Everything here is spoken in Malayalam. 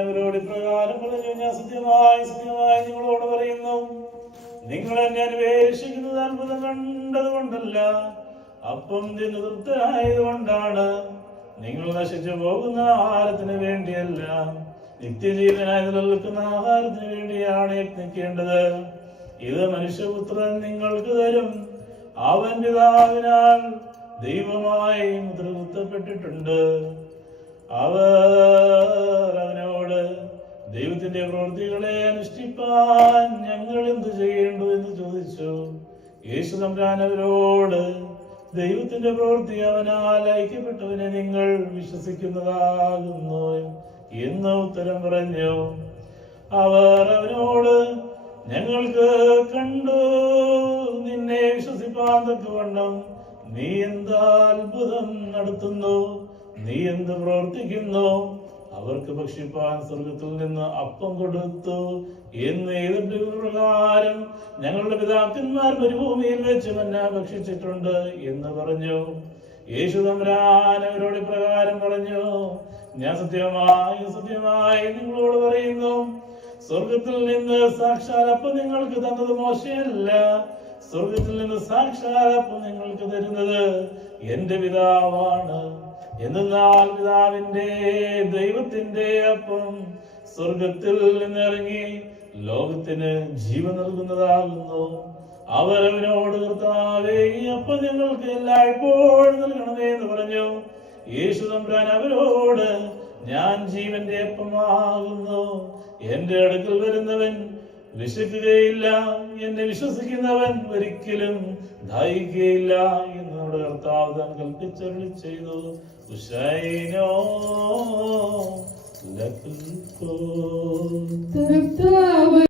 അവരോട് പ്രകാരം പറഞ്ഞു, ഞാൻ സത്യമായി സത്യമായി നിങ്ങളോട് പറയുന്നു, നിങ്ങൾ എന്നെ അന്വേഷിക്കുന്നത് അത്ഭുതം കണ്ടത് കൊണ്ടല്ല, അപ്പം തിന്നു തൃപ്തരായത് കൊണ്ടാണ്. നിങ്ങൾ നശിച്ചു പോകുന്ന ആഹാരത്തിന് വേണ്ടിയല്ല, നിത്യജീവനായി നിലനിൽക്കുന്ന ആഹാരത്തിന് വേണ്ടിയാണ് യത്നിക്കേണ്ടത്. ഇത് മനുഷ്യപുത്രൻ നിങ്ങൾക്ക് തരും. അവൻ പിതാവിനാൽ ദൈവമായി മുദ്രകുത്തപ്പെട്ടിട്ടുണ്ട്. അവർ അവനോട്, ദൈവത്തിന്റെ പ്രവൃത്തികളെ അനുഷ്ഠിപ്പാൻ ഞങ്ങൾ എന്ത് ചെയ്യേണ്ടു എന്ന് ചോദിച്ചു. യേശു തമ്പുരാൻ അവരോട്, ദൈവത്തിന്റെ പ്രവൃത്തി അവനാൽ ഐക്യപ്പെട്ടവനെ നിങ്ങൾ വിശ്വസിക്കുന്നതാകുന്നു എന്ന് ഉത്തരം പറഞ്ഞു. അവർ അവനോട്, ഞങ്ങൾക്ക് കണ്ടു നിന്നെ വിശ്വസിപ്പാൻ തക്കവണ്ണം നീ എന്ത് അത്ഭുതം നടത്തുന്നു, നീ എന്ത് പ്രവർത്തിക്കുന്നു? അവർക്ക് ഭക്ഷിപ്പാൻ സ്വർഗത്തിൽ നിന്ന് അപ്പം കൊടുത്തു എന്ന് എഴുതിയ പ്രകാരം ഞങ്ങളുടെ പിതാക്കന്മാർ മരുഭൂമിയിൽ വെച്ച് മന്ന ഭക്ഷിച്ചിട്ടുണ്ട് എന്ന് പറഞ്ഞു. യേശു തമ്പുരാൻ അവരോട് പ്രകാരം പറഞ്ഞു, ഞാൻ സത്യമായി സത്യമായി നിങ്ങളോട് പറയുന്നു, സ്വർഗത്തിൽ നിന്ന് സാക്ഷാൽ അപ്പം നിങ്ങൾക്ക് തന്നത് മോശയല്ല, സ്വർഗത്തിൽ നിന്ന് സാക്ഷാൽ അപ്പം നിങ്ങൾക്ക് തരുന്നത് എന്റെ പിതാവാണ്. എന്നാൽ പിതാവിന്റെ ദൈവത്തിന്റെ അപ്പം സ്വർഗത്തിൽ നിന്നിറങ്ങി ലോകത്തിന് ജീവൻ നൽകുന്നതാകുന്നു. അവരവനോട്, കർത്താവേ, ഈ അപ്പം ഞങ്ങൾക്ക് എല്ലായ്പ്പോഴും നൽകണമേ എന്ന് പറഞ്ഞു. യേശു തമ്പുരാൻ അവരോട്, ഞാൻ ജീവന്റെ അപ്പമാകുന്നു. എന്റെ അടുക്കൽ വരുന്നവൻ വിശക്കുകയില്ല, എന്നെ വിശ്വസിക്കുന്നവൻ ഒരിക്കലും ദാഹിക്കുകയില്ല എന്ന് നമ്മുടെ കർത്താവ് താൻ കൽപ്പിച്ചരുളി ചെയ്തു. ഉശൈനോ